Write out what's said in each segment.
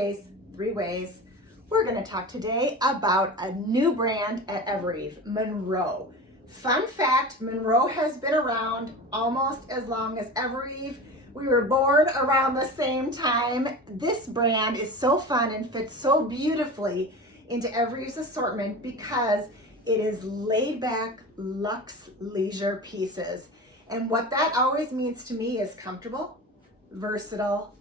days, 3 ways. We're going to talk today about a new brand at Evereve, Monrow. Fun fact, Monrow has been around almost as long as Evereve. We were born around the same time. This brand is so fun and fits so beautifully into Evereve's assortment because it is laid back luxe leisure pieces. And what that always means to me is comfortable, versatile,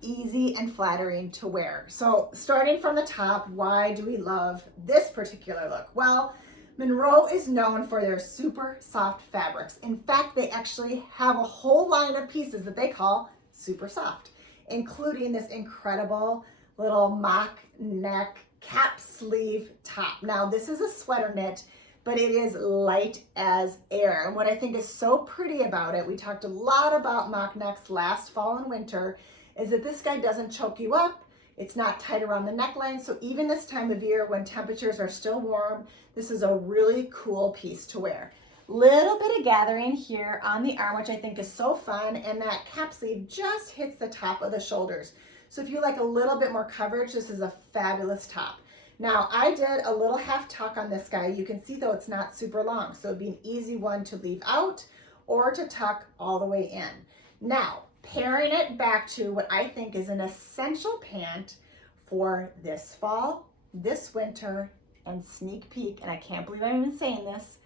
easy, and flattering to wear. So starting from the top, why do we love this particular look? Well, Monrow is known for their super soft fabrics. In fact, they actually have a whole line of pieces that they call super soft, including this incredible little mock neck cap sleeve top. Now, this is a sweater knit, but it is light as air. And what I think is so pretty about it, we talked a lot about mock necks last fall and winter, is that this guy doesn't choke you up. It's not tight around the neckline. So even this time of year when temperatures are still warm, this is a really cool piece to wear. Little bit of gathering here on the arm, which I think is so fun. And that cap sleeve just hits the top of the shoulders. So if you like a little bit more coverage, this is a fabulous top. Now I did a little half tuck on this guy. You can see though it's not super long. So it'd be an easy one to leave out or to tuck all the way in. Now, pairing it back to what I think is an essential pant for this fall, this winter, and sneak peek, and I can't believe I'm even saying this,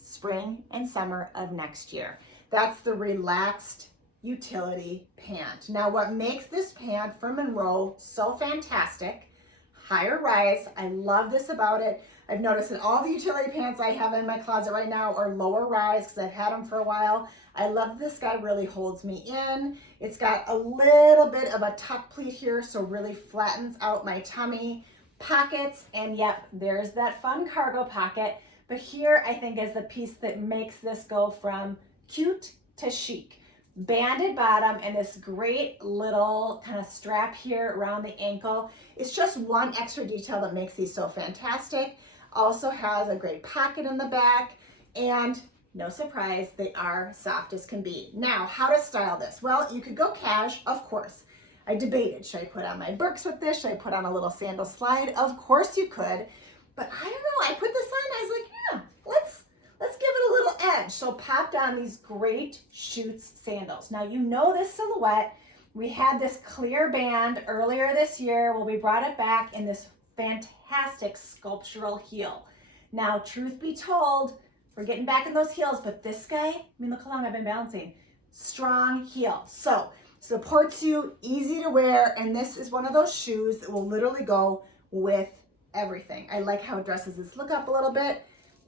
spring and summer of next year. That's the relaxed utility pant. Now, what makes this pant from Monrow so fantastic, higher rise. I love this about it. I've noticed that all the utility pants I have in my closet right now are lower rise because I've had them for a while. I love this guy, really holds me in. It's got a little bit of a tuck pleat here, so really flattens out my tummy. Pockets, and yep, there's that fun cargo pocket. But here I think is the piece that makes this go from cute to chic. Banded bottom and this great little kind of strap here around the ankle. It's just one extra detail that makes these so fantastic. Also has a great pocket in the back, and no surprise, they are soft as can be. Now, how to style this? Well, you could go cash, of course. I debated, should I put on my Birks with this? Should I put on a little sandal slide? Of course you could, but I don't know, I put this on, I was like, yeah, let's give it a little edge. So popped on these great Schutz sandals. Now you know this silhouette. We had this clear band earlier this year. Well, we brought it back in this fantastic sculptural heel. Now, truth be told, we're getting back in those heels, but this guy, I mean, look how long I've been balancing. Strong heel. So supports you, easy to wear, and this is one of those shoes that will literally go with everything. I like how it dresses this look up a little bit.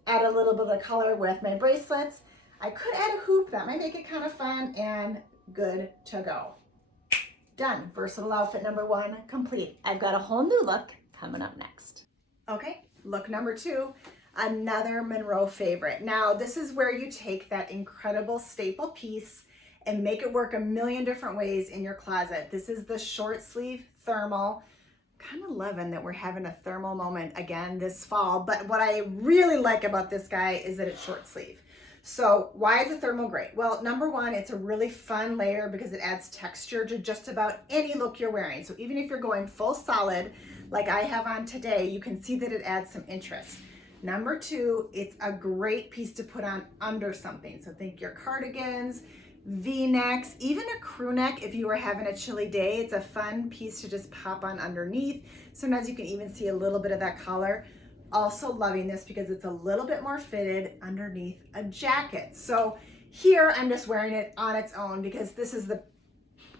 Add a little bit of color with my bracelets. I could add a hoop, that might make it kind of fun, and good to go. Done. Versatile outfit number 1 complete. I've got a whole new look coming up next. Okay, look number 2, another Monrow favorite. Now this is where you take that incredible staple piece and make it work a million different ways in your closet. This is the short sleeve thermal. Kind of loving that we're having a thermal moment again this fall, but what I really like about this guy is that it's short sleeve. So why is a thermal great? Well, number 1, it's a really fun layer because it adds texture to just about any look you're wearing. So even if you're going full solid like I have on today, you can see that it adds some interest. Number 2, it's a great piece to put on under something. So think your cardigans, V-necks, even a crew neck if you were having a chilly day. It's a fun piece to just pop on underneath. Sometimes you can even see a little bit of that color. Also loving this because it's a little bit more fitted underneath a jacket. So here I'm just wearing it on its own because this is the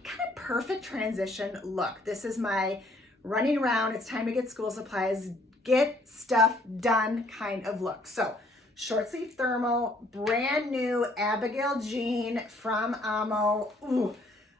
kind of perfect transition look. This is my running around, it's time to get school supplies, get stuff done kind of look. So short sleeve thermal, brand new Abigail jean from Amo. Ooh,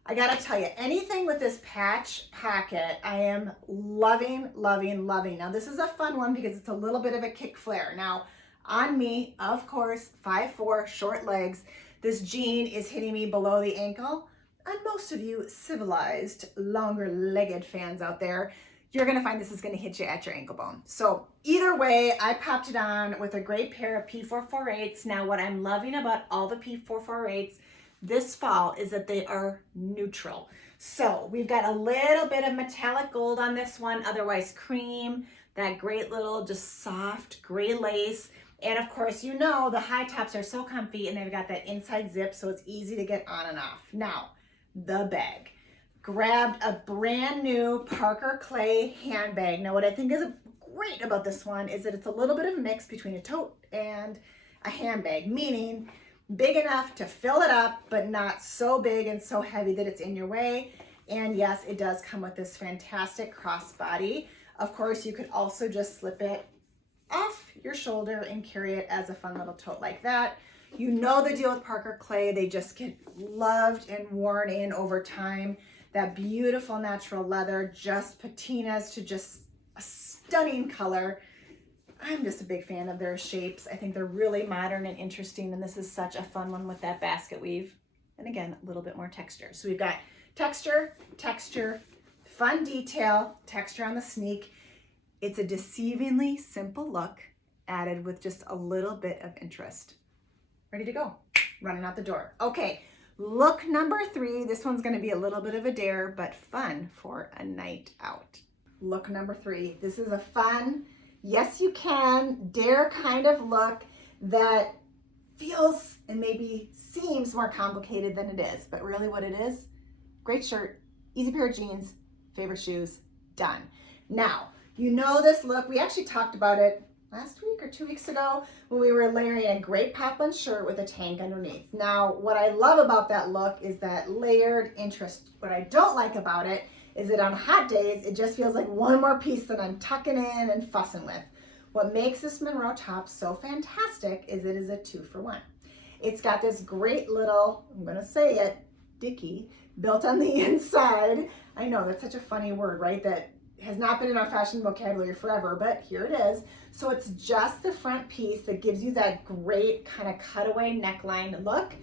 I gotta tell you, anything with this patch pocket, I am loving, loving, loving. Now this is a fun one because it's a little bit of a kick flare. Now on me, of course, 5'4", short legs, this jean is hitting me below the ankle. And most of you civilized, longer legged fans out there, you're gonna find this is gonna hit you at your ankle bone. So either way, I popped it on with a great pair of P448s. Now what I'm loving about all the P448s this fall is that they are neutral. So we've got a little bit of metallic gold on this one, otherwise cream, that great little just soft gray lace. And of course, you know, the high tops are so comfy and they've got that inside zip, so it's easy to get on and off. Now, the bag. Grabbed a brand new Parker Clay handbag. Now, what I think is great about this one is that it's a little bit of a mix between a tote and a handbag, meaning big enough to fill it up, but not so big and so heavy that it's in your way. And yes, it does come with this fantastic crossbody. Of course, you could also just slip it off your shoulder and carry it as a fun little tote like that. You know the deal with Parker Clay. They just get loved and worn in over time. That beautiful natural leather just patinas to just a stunning color. I'm just a big fan of their shapes. I think they're really modern and interesting, and this is such a fun one with that basket weave. And again, a little bit more texture. So we've got texture, texture, fun detail, texture on the sneak. It's a deceivingly simple look added with just a little bit of interest. Ready to go, running out the door. Okay, look number 3. This one's gonna be a little bit of a dare, but fun for a night out. Look number 3. This is a fun, yes you can, dare kind of look that feels and maybe seems more complicated than it is, but really what it is, great shirt, easy pair of jeans, favorite shoes, done. Now, you know this look, we actually talked about it last week or 2 weeks ago when we were layering a great poplin shirt with a tank underneath. Now, what I love about that look is that layered interest. What I don't like about it is that on hot days, it just feels like one more piece that I'm tucking in and fussing with. What makes this Monroe top so fantastic is it is a 2-for-1. It's got this great little, I'm gonna say it, dicky, built on the inside. I know, that's such a funny word, right? That has not been in our fashion vocabulary forever, but here it is. So it's just the front piece that gives you that great kind of cutaway neckline look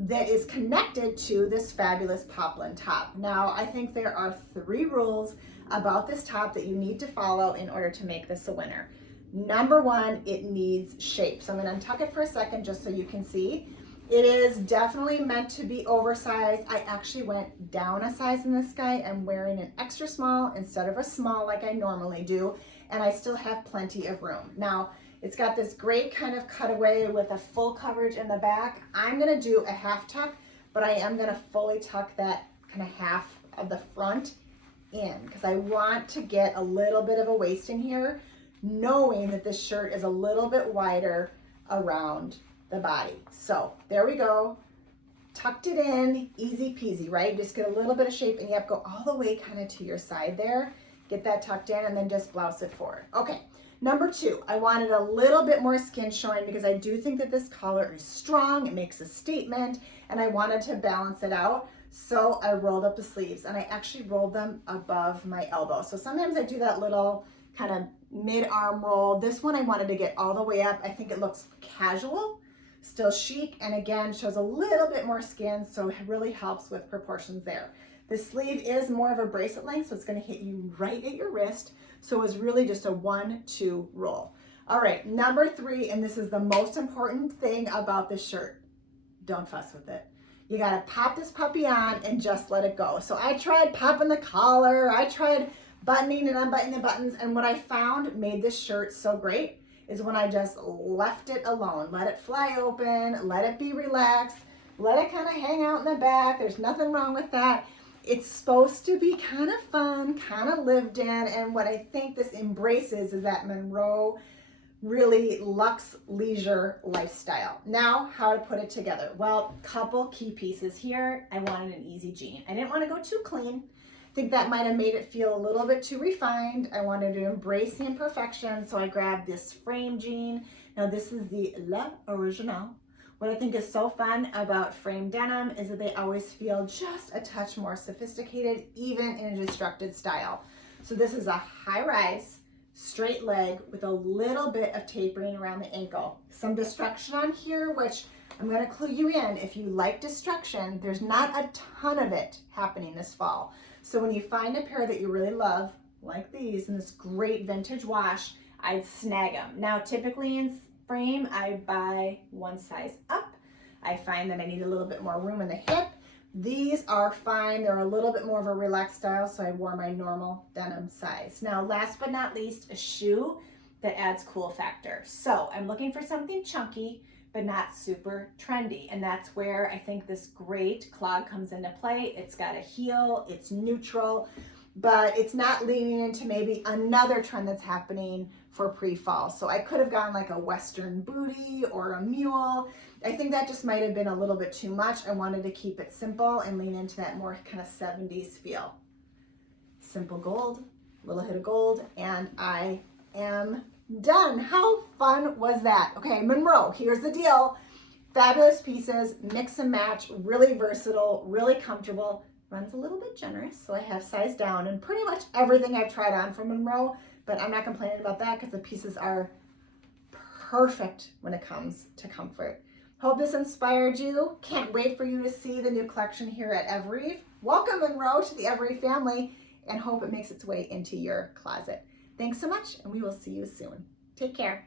that is connected to this fabulous poplin top. Now, I think there are 3 rules about this top that you need to follow in order to make this a winner. Number 1, it needs shape. So I'm gonna untuck it for a second just so you can see. It is definitely meant to be oversized. I actually went down a size in this guy. I'm wearing an extra small instead of a small like I normally do, and I still have plenty of room. Now, it's got this great kind of cutaway with a full coverage in the back. I'm gonna do a half tuck, but I am gonna fully tuck that kind of half of the front in because I want to get a little bit of a waist in here, knowing that this shirt is a little bit wider around the body. So there we go, tucked it in, easy peasy, right? Just get a little bit of shape and yep, go all the way kind of to your side there, get that tucked in and then just blouse it forward. Okay, number 2, I wanted a little bit more skin showing because I do think that this collar is strong, it makes a statement, and I wanted to balance it out. So I rolled up the sleeves and I actually rolled them above my elbow. So sometimes I do that little kind of mid-arm roll. This one I wanted to get all the way up. I think it looks casual, still chic, and again, shows a little bit more skin, so it really helps with proportions there. The sleeve is more of a bracelet length, so it's gonna hit you right at your wrist, so it's really just a 1-2 roll. All right, number 3, and this is the most important thing about this shirt, don't fuss with it. You gotta pop this puppy on and just let it go. So I tried popping the collar, I tried buttoning and unbuttoning the buttons, and what I found made this shirt so great is when I just left it alone. Let it fly open, let it be relaxed, let it kind of hang out in the back. There's nothing wrong with that. It's supposed to be kind of fun, kind of lived in, and what I think this embraces is that Monroe really luxe leisure lifestyle. Now, how to put it together? Well, couple key pieces here. I wanted an easy jean. I didn't want to go too clean. I think that might have made it feel a little bit too refined. I wanted to embrace the imperfection, so I grabbed this frame jean. Now this is the La Original. What I think is so fun about frame denim is that they always feel just a touch more sophisticated, even in a destructed style. So this is a high rise, straight leg with a little bit of tapering around the ankle. Some destruction on here, which I'm gonna clue you in. If you like destruction, there's not a ton of it happening this fall. So when you find a pair that you really love, like these, in this great vintage wash, I'd snag them. Now, typically in frame, I buy one size up. I find that I need a little bit more room in the hip. These are fine. They're a little bit more of a relaxed style, so I wore my normal denim size. Now, last but not least, a shoe that adds cool factor. So I'm looking for something chunky, but not super trendy. And that's where I think this great clog comes into play. It's got a heel, it's neutral, but it's not leaning into maybe another trend that's happening for pre-fall. So I could have gone like a Western booty or a mule. I think that just might have been a little bit too much. I wanted to keep it simple and lean into that more kind of 70s feel. Simple gold, little hit of gold, and I am done. How fun was that? Okay, Monrow, here's the deal. Fabulous pieces, mix and match, really versatile, really comfortable. Runs a little bit generous, so I have size down and pretty much everything I've tried on from Monrow, but I'm not complaining about that because the pieces are perfect when it comes to comfort. Hope this inspired you. Can't wait for you to see the new collection here at Evereve. Welcome, Monrow, to the Evereve family, and hope it makes its way into your closet. Thanks so much, and we will see you soon. Take care.